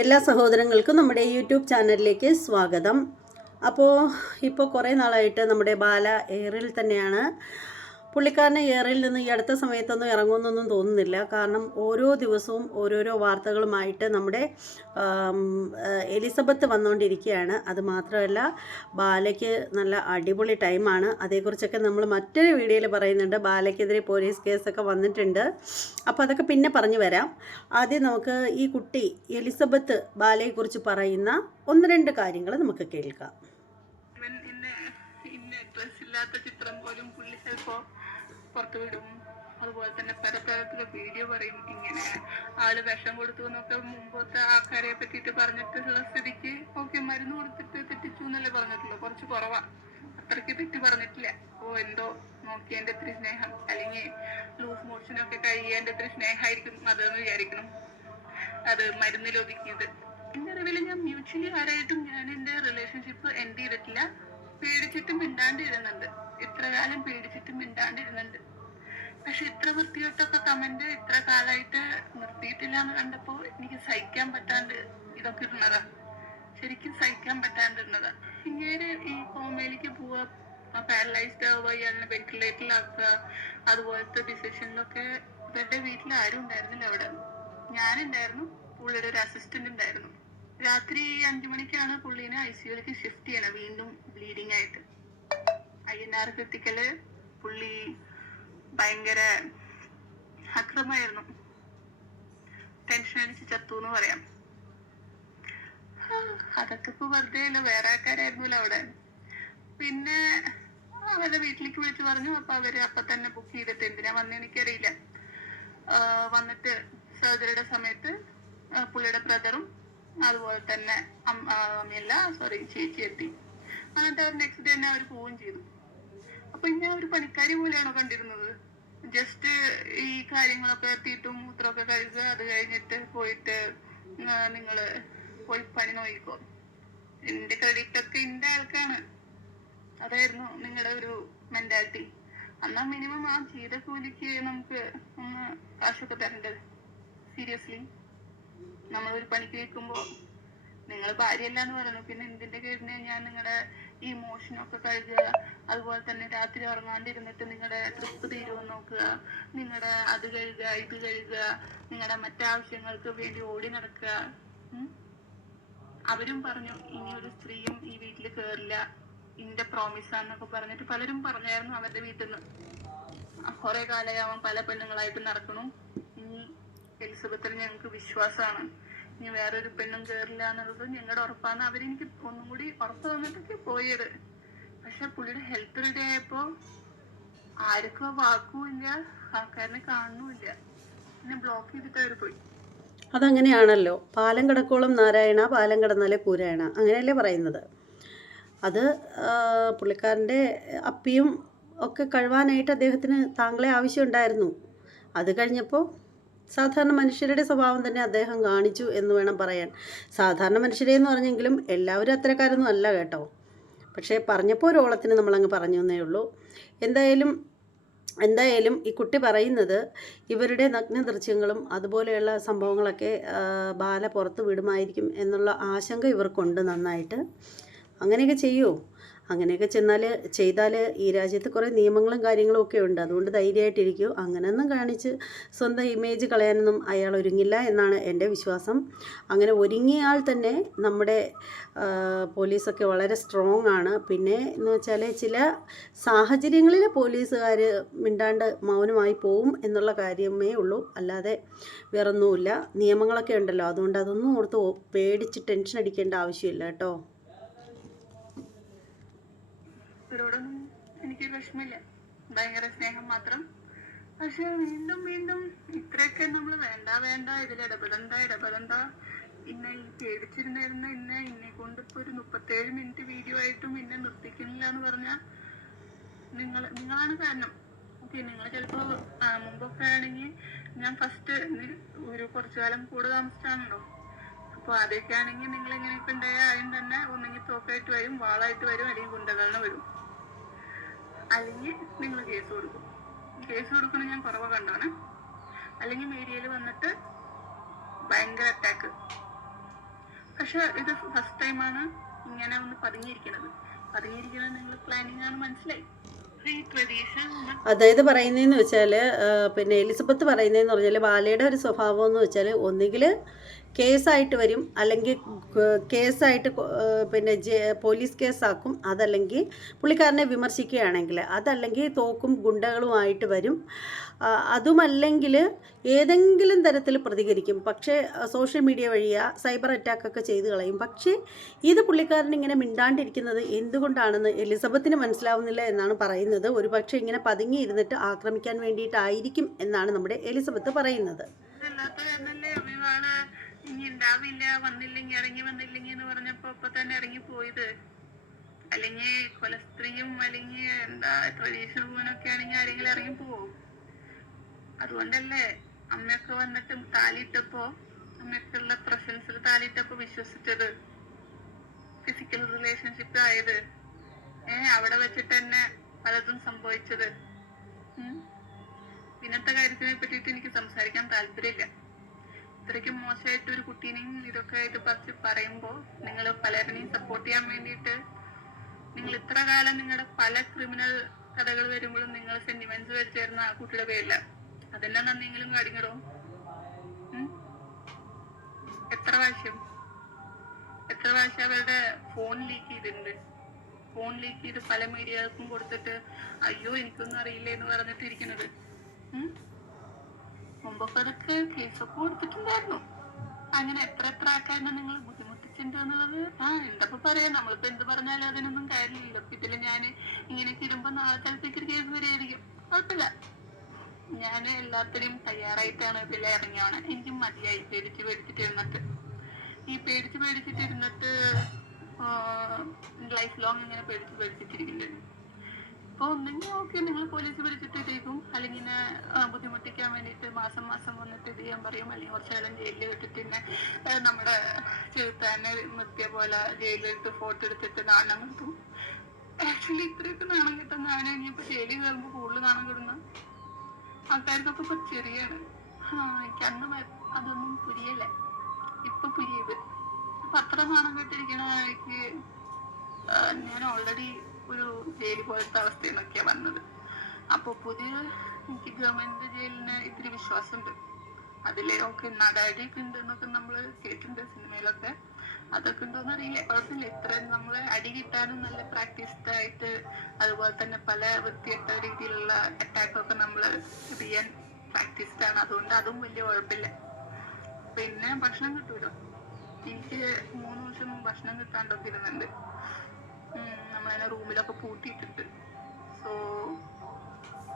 എല്ലാ സഹോദരങ്ങൾക്കും നമ്മുടെ യൂട്യൂബ് ചാനലിലേക്ക് സ്വാഗതം. അപ്പോൾ ഇപ്പോൾ കുറേ നാളായിട്ട് നമ്മുടെ ബാല എയറിൽ തന്നെയാണ്. പുള്ളിക്കാരന് ഏറിൽ നിന്ന് ഈ അടുത്ത സമയത്തൊന്നും ഇറങ്ങുമെന്നൊന്നും തോന്നുന്നില്ല. കാരണം ഓരോ ദിവസവും ഓരോരോ വാർത്തകളുമായിട്ട് നമ്മുടെ എലിസബത്ത് വന്നുകൊണ്ടിരിക്കുകയാണ് അത് മാത്രമല്ല ബാലയ്ക്ക് നല്ല അടിപൊളി ടൈമാണ്. അതേക്കുറിച്ചൊക്കെ നമ്മൾ മറ്റൊരു വീഡിയോയിൽ പറയുന്നുണ്ട്. ബാലയ്ക്കെതിരെ പോലീസ് കേസൊക്കെ വന്നിട്ടുണ്ട്. അപ്പോൾ അതൊക്കെ പിന്നെ പറഞ്ഞു വരാം. ആദ്യം നമുക്ക് ഈ കുട്ടി എലിസബത്ത് ബാലയെക്കുറിച്ച് പറയുന്ന ഒന്ന് രണ്ട് കാര്യങ്ങൾ നമുക്ക് കേൾക്കാം. ചിത്രം പോലും പുള്ളി പുറത്തു വിടും. അതുപോലെ തന്നെ പലതരത്തിലുള്ള വീഡിയോ പറയും ഇങ്ങനെ ആൾ വിഷം കൊടുത്തു എന്നൊക്കെ മുമ്പത്തെ ആൾക്കാരെ പറ്റിയിട്ട് പറഞ്ഞിട്ടുള്ള സ്ഥിതിക്ക് ഓക്കെ മരുന്ന് കൊടുത്തിട്ട് തെറ്റിച്ചു എന്നല്ലേ പറഞ്ഞിട്ടുള്ളൂ. കുറച്ച് കുറവാ. അത്രയ്ക്ക് തെറ്റി പറഞ്ഞിട്ടില്ല. ഓ എന്തോ നോക്കി എന്റെ ഇത്തിരി സ്നേഹം. അല്ലെങ്കിൽ ലൂസ് മോഷനൊക്കെ കഴിയേണ്ട ഇത്തിരി സ്നേഹമായിരിക്കും. അതെന്ന് വിചാരിക്കണം അത് മരുന്നിൽ ഒതുക്കിയത് എന്റെ അറിവിൽ ഞാൻ മ്യൂച്വലി ആരായിട്ടും ഞാൻ എന്റെ റിലേഷൻഷിപ്പ് എൻഡ് ചെയ്തിട്ടില്ല. പേടിച്ചിട്ടും മിണ്ടാണ്ടിരുന്നുണ്ട് ഇത്ര കാലം പേടിച്ചിട്ടും മിണ്ടാണ്ടിരുന്നുണ്ട് പക്ഷെ ഇത്ര വൃത്തികെട്ടൊക്കെ കമന്റ് ഇത്ര കാലായിട്ട് നിർത്തിയിട്ടില്ല എന്ന് കണ്ടപ്പോ എനിക്ക് സഹിക്കാൻ പറ്റാണ്ട് ഇതൊക്കെ ഇരുന്നതാ ശരിക്കും സഹിക്കാൻ പറ്റാണ്ട് ഇരുന്നതാ ഇങ്ങനെ ഈ കോമയിലേക്ക് പോവാ പാരലൈസ്ഡ് ആവുക ഇയാളിനെ വെന്റിലേറ്ററിലാക്കുക അതുപോലത്തെ ഡിസിഷനിലൊക്കെ ഇവരുടെ വീട്ടിൽ ആരും ഉണ്ടായിരുന്നില്ല അവിടെ. ഞാനുണ്ടായിരുന്നു പുള്ളിയുടെ ഒരു അസിസ്റ്റന്റ് ഉണ്ടായിരുന്നു. രാത്രി അഞ്ചു മണിക്കാണ് പുള്ളീനെ ഐ സിയുലേക്ക് ഷിഫ്റ്റ് ചെയ്യണം വീണ്ടും ബ്ലീഡിങ് ആയിട്ട്. ഐ എൻ ആർ ക്രിട്ടിക്കൽ പുള്ളി ഭയങ്കര അക്രമായിരുന്നു ടെൻഷൻ അടിച്ച് ചത്തു എന്ന് പറയാം. അതൊക്കെ ഇപ്പൊ വെറുതെ ഇല്ല വേറെ ആൾക്കാരായിരുന്നല്ലോ അവിടെ. പിന്നെ അവരുടെ വീട്ടിലേക്ക് വിളിച്ചു പറഞ്ഞു അപ്പൊ അവർ അപ്പൊ തന്നെ ബുക്ക് ചെയ്തിട്ട് എന്തിനാ വന്നെ എനിക്കറിയില്ല. വന്നിട്ട് സർജറിയുടെ സമയത്ത് പുള്ളിയുടെ ബ്രദറും അതുപോലെ തന്നെ അമ്മയല്ല സോറി ചേച്ചി എത്തി. എന്നിട്ട് അവർ നെക്സ്റ്റ് ഡേ തന്നെ അവർ പോവുകയും ചെയ്തു. അപ്പൊ ഇങ്ങനെ ഒരു പണിക്കാരി പോലെയാണോ കണ്ടിരുന്നത്? ജസ്റ്റ് ഈ കാര്യങ്ങളൊക്കെ തീട്ടും മൂത്രമൊക്കെ കഴുകുക അത് കഴിഞ്ഞിട്ട് പോയിട്ട് നിങ്ങൾ പോയി പണി നോക്കിക്കോ. എന്റെ ക്രെഡിറ്റ് ഒക്കെ എന്റെ ആൾക്കാണ്. അതായിരുന്നു നിങ്ങളുടെ ഒരു മെന്റാലിറ്റി എന്നാ മിനിമം ആ ചെയ്ത കൂലിക്ക് നമുക്ക് ഒന്ന് കാശൊക്കെ തരേണ്ടത്. സീരിയസ്ലി നമ്മളൊരു പണിക്ക് നിൽക്കുമ്പോ നിങ്ങൾ ഭാര്യയല്ല എന്ന് പറയുന്നു പിന്നെ എന്തിന്റെ കേടിന് ഞാൻ നിങ്ങളുടെ ഈ മോഷനൊക്കെ കഴുകുക അതുപോലെ തന്നെ രാത്രി ഉറങ്ങാണ്ടിരുന്നിട്ട് നിങ്ങളുടെ ട്രിപ്പ് തീരുവ നോക്കുക. നിങ്ങളുടെ അത് കഴുകുക ഇത് കഴുകുക നിങ്ങളുടെ മറ്റാവശ്യങ്ങൾക്ക് വേണ്ടി ഓടി നടക്കുക? അവരും പറഞ്ഞു ഇനി ഒരു സ്ത്രീയും ഈ വീട്ടിൽ കേറില്ല. ഇന്റെ പ്രോമിസ് ആന്നൊക്കെ പറഞ്ഞിട്ട് പലരും പറഞ്ഞായിരുന്നു അവരുടെ വീട്ടിൽ നിന്ന് കുറെ കാലമായി അവൻ പല പെണ്ണുങ്ങളായിട്ട് നടക്കണു ഇനി എലിസബത്തിന് ഞങ്ങൾക്ക് വിശ്വാസമാണ്. ഇനി വേറൊരു പെണ്ണും കേറില്ല എന്നുള്ളത് ഞങ്ങളുടെ ഉറപ്പാന്ന് അവരെനിക്ക് ഒന്നും കൂടി ഉറപ്പ് തന്നിട്ടൊക്കെ പോയത്. പക്ഷെ പുള്ളിയുടെ ഹെൽത്ത് റെഡി ആയപ്പോ ആർക്കും വാക്കുമില്ല ആൾക്കാരനെ കാണുന്നുമില്ല പിന്നെ ബ്ലോക്ക് ചെയ്തിട്ട് അവർ പോയി. അതങ്ങനെയാണല്ലോ. പാലം കിടക്കോളം നാരായണ പാലം കിടന്നാലേ പൂരായണ. അങ്ങനെയല്ലേ പറയുന്നത്. അത് പുള്ളിക്കാരന്റെ അപ്പിയും ഒക്കെ കഴുവാനായിട്ട് അദ്ദേഹത്തിന് താങ്കളെ ആവശ്യമുണ്ടായിരുന്നു. അത് കഴിഞ്ഞപ്പോൾ സാധാരണ മനുഷ്യരുടെ സ്വഭാവം തന്നെ അദ്ദേഹം കാണിച്ചു എന്ന് വേണം പറയാൻ. സാധാരണ മനുഷ്യരെ എന്ന് പറഞ്ഞെങ്കിലും എല്ലാവരും അത്തരക്കാരൊന്നും അല്ല കേട്ടോ. പക്ഷേ പറഞ്ഞപ്പോൾ ഒരു ഓളത്തിന് നമ്മളങ്ങ് പറഞ്ഞു എന്നേ ഉള്ളൂ. എന്തായാലും എന്തായാലും ഈ കുട്ടി പറയുന്നത് ഇവരുടെ നഗ്ന ദൃശ്യങ്ങളും അതുപോലെയുള്ള സംഭവങ്ങളൊക്കെ ബാല പുറത്ത് വിടുമായിരിക്കും എന്നുള്ള ആശങ്ക ഇവർക്കുണ്ട് നന്നായിട്ട്. അങ്ങനെയൊക്കെ ചെയ്യുമോ അങ്ങനെയൊക്കെ ചെന്നാൽ ചെയ്താൽ ഈ രാജ്യത്ത് കുറേ നിയമങ്ങളും കാര്യങ്ങളും ഒക്കെ ഉണ്ട്. അതുകൊണ്ട് ധൈര്യമായിട്ടിരിക്കൂ. അങ്ങനെയൊന്നും കാണിച്ച് സ്വന്തം ഇമേജ് കളയാനൊന്നും അയാൾ ഒരുങ്ങില്ല എന്നാണ് എന്റെ വിശ്വാസം. അങ്ങനെ ഒരുങ്ങിയാൽ തന്നെ നമ്മുടെ പോലീസൊക്കെ വളരെ സ്ട്രോങ് ആണ്. പിന്നെ എന്ന് വെച്ചാൽ ചില സാഹചര്യങ്ങളിൽ പോലീസുകാർ മിണ്ടാണ്ട് മൗനമായി പോവും എന്നുള്ള കാര്യമേ ഉള്ളൂ. അല്ലാതെ വേറൊന്നുമില്ല. നിയമങ്ങളൊക്കെ ഉണ്ടല്ലോ. അതുകൊണ്ട് അതൊന്നും ഓർത്ത് പേടിച്ച് ടെൻഷൻ അടിക്കേണ്ട ആവശ്യമില്ല കേട്ടോ. ഇവരോടൊന്നും എനിക്ക് വിഷമില്ല. ഭയങ്കര സ്നേഹം മാത്രം. പക്ഷെ വീണ്ടും വീണ്ടും ഇത്രയൊക്കെ നമ്മൾ വേണ്ട വേണ്ട ഇതിൽ ഇടപെടണ്ട ഇടപെടണ്ട. ഇന്നെ ഈ പേടിച്ചിരുന്നിരുന്ന ഇന്നെ ഇന്നെ കൊണ്ട് ഇപ്പൊ ഒരു മുപ്പത്തേഴ് മിനിറ്റ് വീഡിയോ ആയിട്ടും ഇന്നെ നിർത്തിക്കുന്നില്ല എന്ന് പറഞ്ഞാൽ നിങ്ങൾ നിങ്ങളാണ് കാരണം. ഓക്കെ നിങ്ങൾ ചിലപ്പോ മുമ്പൊക്കെ ആണെങ്കിൽ ഞാൻ ഫസ്റ്റ് ഒരു കുറച്ചു കാലം കൂടെ താമസിച്ചാണല്ലോ. അപ്പൊ ആദ്യമൊക്കെ ആണെങ്കിൽ നിങ്ങൾ ഇങ്ങനെയൊക്കെ ഉണ്ടായ ആദ്യം തന്നെ ഒന്നെങ്കിൽ തോക്കായിട്ട് വരും വാളായിട്ട് വരും അല്ലെങ്കിൽ ഗുണ്ടകളാണ് വരും. അല്ലെങ്കിൽ നിങ്ങൾ കേസ് കൊടുക്കും. കേസ് കൊടുക്കണ ഞാൻ കുറവ് കണ്ടാണ് അല്ലെങ്കിൽ മീഡിയയിൽ വന്നിട്ട് ഭയങ്കര അറ്റാക്ക് പക്ഷെ ഇത് ഫസ്റ്റ് ടൈമാണ് ഇങ്ങനെ ഒന്ന് പതുങ്ങിയിരിക്കുന്നത്. പതുങ്ങിയിരിക്കുന്നത് നിങ്ങൾ പ്ലാനിങ് ആണ് മനസ്സിലായി. അതായത് പറയുന്നതെന്ന് വെച്ചാൽ പിന്നെ എലിസബത്ത് പറയുന്നതെന്ന് പറഞ്ഞാൽ ബാലയുടെ ഒരു സ്വഭാവം എന്ന് വെച്ചാൽ ഒന്നുകിൽ കേസായിട്ട് വരും. അല്ലെങ്കിൽ കേസായിട്ട് പിന്നെ പോലീസ് കേസാക്കും. അതല്ലെങ്കിൽ പുള്ളിക്കാരനെ വിമർശിക്കുകയാണെങ്കിൽ അതല്ലെങ്കിൽ തോക്കും ഗുണ്ടകളുമായിട്ട് വരും. അതുമല്ലെങ്കിൽ ഏതെങ്കിലും തരത്തിൽ പ്രതികരിക്കും. പക്ഷേ സോഷ്യൽ മീഡിയ വഴിയാ സൈബർ അറ്റാക്കൊക്കെ ചെയ്ത് കളയും. പക്ഷേ ഇത് പുള്ളിക്കാരൻ ഇങ്ങനെ മിണ്ടാണ്ടിരിക്കുന്നത് എന്തുകൊണ്ടാണെന്ന് എലിസബത്തിന് മനസ്സിലാവുന്നില്ല എന്നാണ് പറയുന്നത്. ഒരു പക്ഷേ ഇങ്ങനെ പതുങ്ങിയിരുന്നിട്ട് ആക്രമിക്കാൻ വേണ്ടിയിട്ടായിരിക്കും എന്നാണ് നമ്മുടെ എലിസബത്ത് പറയുന്നത്. ഇനി ഉണ്ടാവില്ല വന്നില്ലെങ്കിൽ ഇറങ്ങി വന്നില്ലെങ്കിൽ എന്ന് പറഞ്ഞപ്പോ ഇപ്പൊ തന്നെ ഇറങ്ങി പോയത്. അല്ലെങ്കിൽ കൊലസ്ത്രീയും അല്ലെങ്കിൽ എന്താ ട്രഡീഷണൽ വുമനൊക്കെ ആണെങ്കിൽ ആരെങ്കിലും ഇറങ്ങി പോവും. അതുകൊണ്ടല്ലേ അമ്മയൊക്കെ വന്നിട്ട് താലിയിട്ടപ്പോ അമ്മയ്ക്കുള്ള പ്രസൻസിൽ താലിയിട്ടപ്പോ വിശ്വസിച്ചത്? ഫിസിക്കൽ റിലേഷൻഷിപ്പ് ആയത്. ഏ അവിടെ വെച്ചിട്ട് തന്നെ പലതും സംഭവിച്ചത്. ഇന്നത്തെ കാര്യത്തിനെ പറ്റിയിട്ട് എനിക്ക് സംസാരിക്കാൻ താല്പര്യമില്ല. ഇത്രയ്ക്കും മോശമായിട്ട് ഒരു കുട്ടീനെയും ഇതൊക്കെ ആയിട്ട് പറിച്ച് പറയുമ്പോൾ നിങ്ങൾ പലരിനെയും സപ്പോർട്ട് ചെയ്യാൻ വേണ്ടിയിട്ട് നിങ്ങൾ ഇത്ര കാലം നിങ്ങളുടെ പല ക്രിമിനൽ കഥകൾ വരുമ്പോഴും നിങ്ങൾ സെന്റിമെന്റ്സ് വെച്ചിരുന്ന ആ കുട്ടിയുടെ പേരില്ല അതെന്നെ നന്ദിയെങ്കിലും കാണിക്കടോ എത്ര പ്രാവശ്യം? എത്ര പ്രാവശ്യം അവരുടെ ഫോൺ ലീക്ക് ചെയ്തിട്ടുണ്ട്? ഫോൺ ലീക്ക് ചെയ്ത് പല മീഡിയകൾക്കും കൊടുത്തിട്ട് അയ്യോ എനിക്കൊന്നും അറിയില്ല എന്ന് പറഞ്ഞിട്ട് ഇരിക്കുന്നത്? മുമ്പൊക്കെ അതൊക്കെ കേസൊക്കെ കൊടുത്തിട്ടുണ്ടായിരുന്നു. അങ്ങനെ എത്ര എത്ര ആൾക്കാരെ നിങ്ങൾ ബുദ്ധിമുട്ടിച്ചിട്ടുണ്ട് എന്നുള്ളത് ആ എന്താ പറയാ. നമ്മളിപ്പോ എന്ത് പറഞ്ഞാലും അതിനൊന്നും കാര്യമില്ലല്ലോ ഇപ്പൊ ഇതിൽ ഞാൻ ഇങ്ങനെ ഇടുമ്പോ നാളെ ഒരു കേസ് വരെയായിരിക്കും കുഴപ്പമില്ല. ഞാൻ എല്ലാത്തിനും തയ്യാറായിട്ടാണ് ഇതിൽ ഇറങ്ങിയാണ് എനിക്ക് മതിയായി പേടിച്ച് പേടിച്ചിട്ട് ഇരുന്നിട്ട് ഈ പേടിച്ച് പേടിച്ചിട്ട് ഇരുന്നിട്ട് ലൈഫ് ലോങ് ഇങ്ങനെ പേടിച്ച് പേടിച്ചിട്ടിരിക്കുന്നത് ഇപ്പൊ ഒന്നെങ്കിൽ ഓക്കെ നിങ്ങൾ പോലീസ് വിളിച്ചിട്ട് ഇതേക്കും അല്ലെങ്കിൽ ബുദ്ധിമുട്ടിക്കാൻ വേണ്ടിയിട്ട് മാസം മാസം വന്നിട്ട് ഇത് ചെയ്യാൻ പറയും. അല്ലെങ്കിൽ കുറച്ചു കാലം ജയിലിൽ വിട്ടിട്ട് പിന്നെ ആ, നമ്മുടെ ചെറുത്താനെ നിർത്തിയ പോലെ ജയിലിലിട്ട് ഫോട്ടോ എടുത്തിട്ട് നാണം കിട്ടും ആക്ച്വലി ഇത്രയൊക്കെ നാണം കിട്ടുന്ന നാണം ഇനിയിപ്പോ ജയിലിൽ കയറുമ്പോൾ കൂടുതൽ നാണം കിടുന്ന ആൾക്കാർക്കൊക്കെ ഇപ്പൊ ചെറിയാണ്. എനിക്ക് അന്ന് അതൊന്നും പുരിയല്ല. ഇപ്പൊ പുരിയത്. അപ്പൊ അത്ര നാണം കെട്ടിരിക്കണ എനിക്ക് ഞാൻ ഓൾറെഡി ഒരു ജയിൽ പോലത്തെ അവസ്ഥയിലൊക്കെയാ വന്നത്. അപ്പൊ പുതിയ എനിക്ക് ഗവൺമെന്റ് ജയിലിന് ഇത്തിരി വിശ്വാസമുണ്ട്. അതിലെ ഒക്കെ നടടിയൊക്കെ ഉണ്ട് എന്നൊക്കെ നമ്മൾ കേട്ടിട്ടുണ്ട് സിനിമയിലൊക്കെ. അതൊക്കെ ഉണ്ടോന്ന് അറിയില്ല. കുഴപ്പമില്ല. ഇത്രയും നമ്മളെ അടി കിട്ടാനും നല്ല പ്രാക്ടീസ്ഡ് ആയിട്ട് അതുപോലെ തന്നെ പല വൃത്തികെട്ട രീതിയിലുള്ള അറ്റാക്കൊക്കെ നമ്മൾ ചെയ്യാൻ പ്രാക്ടീസ്ഡ് ആണ്. അതുകൊണ്ട് അതും വലിയ കുഴപ്പമില്ല. പിന്നെ ഭക്ഷണം കിട്ടൂലോ? എനിക്ക് മൂന്ന് ദിവസം ഭക്ഷണം കിട്ടാണ്ടൊക്കെ ഇരുന്നുണ്ട് നമ്മളതിനെ റൂമിലൊക്കെ പൂട്ടിയിട്ടിട്ട്. സോ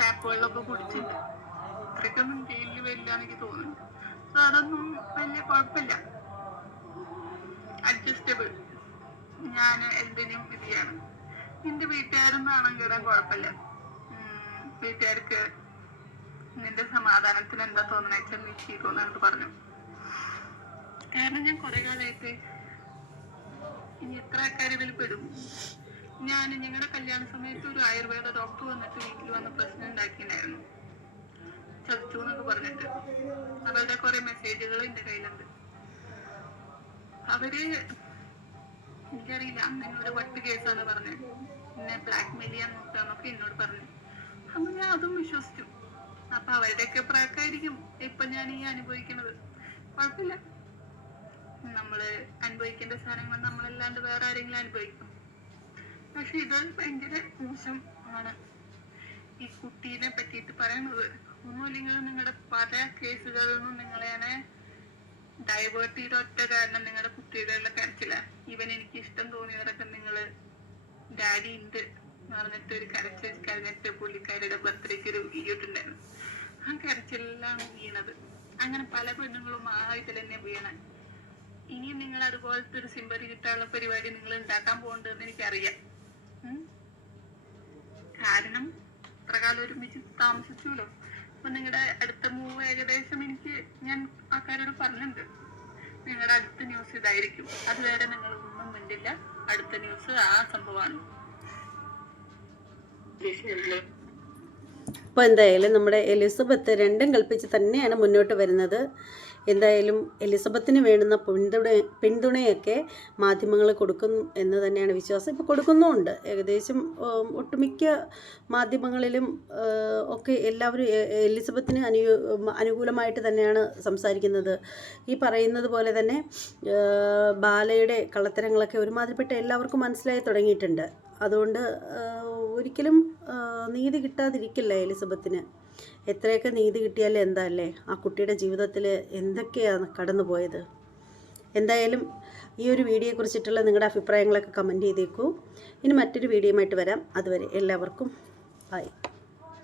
ടാപ്പ് വെള്ളമൊക്കെ കുടിച്ചിട്ട്. അത്രയ്ക്കൊന്നും ജയിലിൽ വരില്ല എനിക്ക് തോന്നുന്നു സോ അതൊന്നും വലിയ കുഴപ്പമില്ല. അഡ്ജസ്റ്റബിൾ ഞാൻ എന്തിനും ഇത് ചെയ്യാണ്. എന്റെ വീട്ടുകാരും നാണം കേടാൻ കുഴപ്പമില്ല വീട്ടുകാർക്ക് നിന്റെ സമാധാനത്തിന് എന്താ തോന്നണ വെച്ചാൽ നീ ചെയ്തോന്ന് പറഞ്ഞു. കാരണം ഞാൻ കുറെ കാലമായിട്ട് ഇനി എത്ര ആൾക്കാർ ഇതിൽ പെടും ഞാൻ ഞങ്ങളുടെ കല്യാണ സമയത്ത് ഒരു ആയുർവേദ ഡോക്ടർ വന്നിട്ട് വീട്ടിൽ വന്ന് പ്രശ്നം ഉണ്ടാക്കിയിട്ടുണ്ടായിരുന്നു. ചത്തു എന്നൊക്കെ പറഞ്ഞിട്ട്. അവരുടെ കുറെ മെസ്സേജുകൾ എന്റെ കയ്യിലുണ്ട്. അവർ എനിക്കറിയില്ല അന്ന് എന്നോട് വട്ട് കേസാണ് പറഞ്ഞത് എന്നെ ബ്ലാക്ക് മെയിൽ ചെയ്യാൻ നോക്കാന്നൊക്കെ എന്നോട് പറഞ്ഞു. അപ്പൊ ഞാൻ അതും വിശ്വസിച്ചു. അപ്പൊ അവരുടെയൊക്കെ പ്രായക്കായിരിക്കും ഇപ്പൊ ഞാൻ ഈ അനുഭവിക്കുന്നത് കുഴപ്പമില്ല. നമ്മൾ അനുഭവിക്കേണ്ട സാധനങ്ങൾ നമ്മളല്ലാണ്ട് വേറെ ആരെങ്കിലും അനുഭവിക്കും. പക്ഷെ ഇത് ഭയങ്കര മോശം ആണ്. ഈ കുട്ടീനെ പറ്റിയിട്ട് പറയുന്നത് ഒന്നുമില്ലെങ്കിൽ നിങ്ങളുടെ പല കേസുകളിൽ നിങ്ങളെ ഡൈവേർട്ട് ചെയ്ത ഒറ്റ കാരണം നിങ്ങളുടെ കുട്ടിയുടെ കരച്ചില. ഇവൻ എനിക്ക് ഇഷ്ടം തോന്നിയവരൊക്കെ നിങ്ങൾ ഡാഡി ഉണ്ട് എന്ന് പറഞ്ഞിട്ട് ഒരു കരച്ചിൽ കഴിഞ്ഞിട്ട് പുള്ളിക്കാരിയുടെ ബർത്ത്ഡേക്ക് ഒരു വീട്ടുണ്ടായിരുന്നു ആ കരച്ചിലാണ് വീണത്. അങ്ങനെ പല പെണ്ണുങ്ങളും ആ ഇതിൽ തന്നെ വീണ ഇനിയും നിങ്ങൾ അതുപോലത്തെ ഒരു സിമ്പതി കിട്ടാനുള്ള പരിപാടി നിങ്ങൾ ഉണ്ടാക്കാൻ പോകുന്നുണ്ടെന്ന് എനിക്കറിയാം. കാരണം ഇത്ര കാലം ഒരുമിച്ച് താമസിച്ചുല്ലോ അപ്പൊ നിങ്ങളുടെ അടുത്ത മൂവ് ഏകദേശം എനിക്ക് ഞാൻ ആൾക്കാരോട് പറഞ്ഞിട്ടുണ്ട്. നിങ്ങളുടെ അടുത്ത ന്യൂസ് ഇതായിരിക്കും. അതുവരെ നിങ്ങൾ ഒന്നും മിണ്ടില്ല. അടുത്ത ന്യൂസ് ആ സംഭവമാണ്. അപ്പോൾ എന്തായാലും നമ്മുടെ എലിസബത്ത് രണ്ടും കൽപ്പിച്ച് തന്നെയാണ് മുന്നോട്ട് വരുന്നത്. എന്തായാലും എലിസബത്തിന് വേണ്ടുന്ന പിന്തുണ പിന്തുണയൊക്കെ മാധ്യമങ്ങൾ കൊടുക്കും എന്ന് തന്നെയാണ് വിശ്വാസം. ഇപ്പോൾ കൊടുക്കുന്നുമുണ്ട്. ഏകദേശം ഒട്ടുമിക്ക മാധ്യമങ്ങളിലും ഒക്കെ എല്ലാവരും എലിസബത്തിന് അനു അനുകൂലമായിട്ട് തന്നെയാണ് സംസാരിക്കുന്നത്. ഈ പറയുന്നത് പോലെ തന്നെ ബാലയുടെ കള്ളത്തരങ്ങളൊക്കെ ഒരുമാതിരിപ്പെട്ട എല്ലാവർക്കും മനസ്സിലായി തുടങ്ങിയിട്ടുണ്ട്. അതുകൊണ്ട് ഒരിക്കലും നീതി കിട്ടാതിരിക്കില്ല എലിസബത്തിന്. എത്രയൊക്കെ നീതി കിട്ടിയാലും എന്താ അല്ലേ? ആ കുട്ടിയുടെ ജീവിതത്തിൽ എന്തൊക്കെയാണ് കടന്നു പോയത് എന്തായാലും ഈ ഒരു വീഡിയോയെക്കുറിച്ചിട്ടുള്ള നിങ്ങളുടെ അഭിപ്രായങ്ങളൊക്കെ കമന്റ് ചെയ്തേക്കൂ. ഇനി മറ്റൊരു വീഡിയോയുമായിട്ട് വരാം. അതുവരെ എല്ലാവർക്കും ബൈ